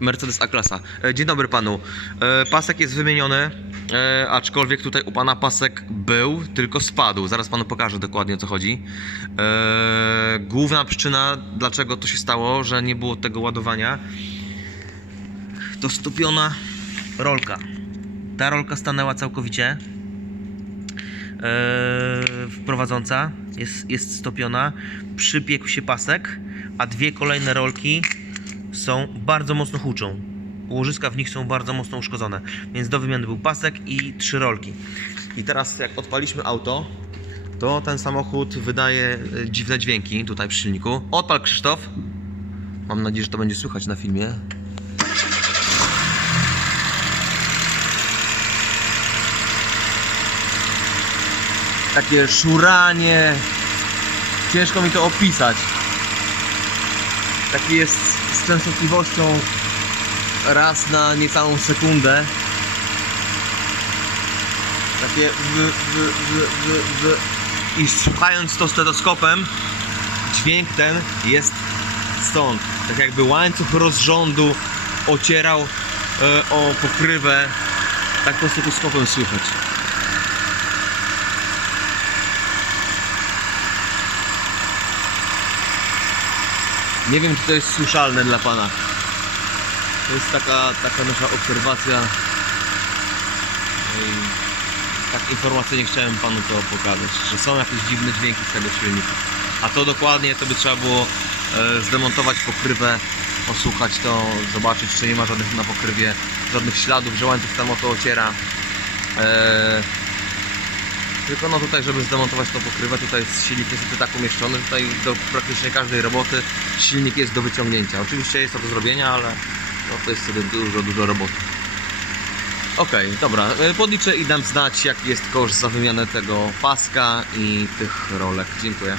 Mercedes A-klasa. E, Dzień dobry panu. E, Pasek jest wymieniony, e, aczkolwiek tutaj u pana pasek był, tylko spadł. Zaraz panu pokażę dokładnie o co chodzi. Główna przyczyna, dlaczego to się stało, że nie było tego ładowania, to stopiona rolka. Ta rolka stanęła całkowicie. Wprowadząca jest, jest stopiona, przypiekł się pasek, a dwie kolejne rolki są bardzo mocno huczą. Łożyska w nich są bardzo mocno uszkodzone, więc do wymiany był pasek i trzy rolki. I teraz jak odpaliśmy auto, to ten samochód wydaje e, dziwne dźwięki tutaj przy silniku. Odpal Krzysztof. Mam nadzieję, że to będzie słychać na filmie. takie szuranie. Ciężko mi to opisać. Taki jest z częstotliwością raz na niecałą sekundę. Takie w, w, w, w, w. I słuchając to stetoskopem, dźwięk ten jest stąd. Tak jakby łańcuch rozrządu ocierał e, o pokrywę. Tak to stetoskopem słychać. Nie wiem, czy to jest słyszalne dla Pana. To jest taka, taka nasza obserwacja. No I tak informacyjnie chciałem Panu to pokazać, że są jakieś dziwne dźwięki z tego silnika. A to dokładnie to by trzeba było e, zdemontować pokrywę, posłuchać to, zobaczyć, czy nie ma żadnych na pokrywie, żadnych śladów, że łańcuch tam o to ociera. E, tylko no tutaj, żeby zdemontować tą pokrywę, tutaj jest silnik niestety tak umieszczony, tutaj do praktycznie każdej roboty silnik jest do wyciągnięcia. Oczywiście jest to do zrobienia, ale no to jest wtedy dużo, dużo roboty. Okej, dobra, y, podliczę i dam znać jaki jest koszt za wymianę tego paska i tych rolek. Dziękuję.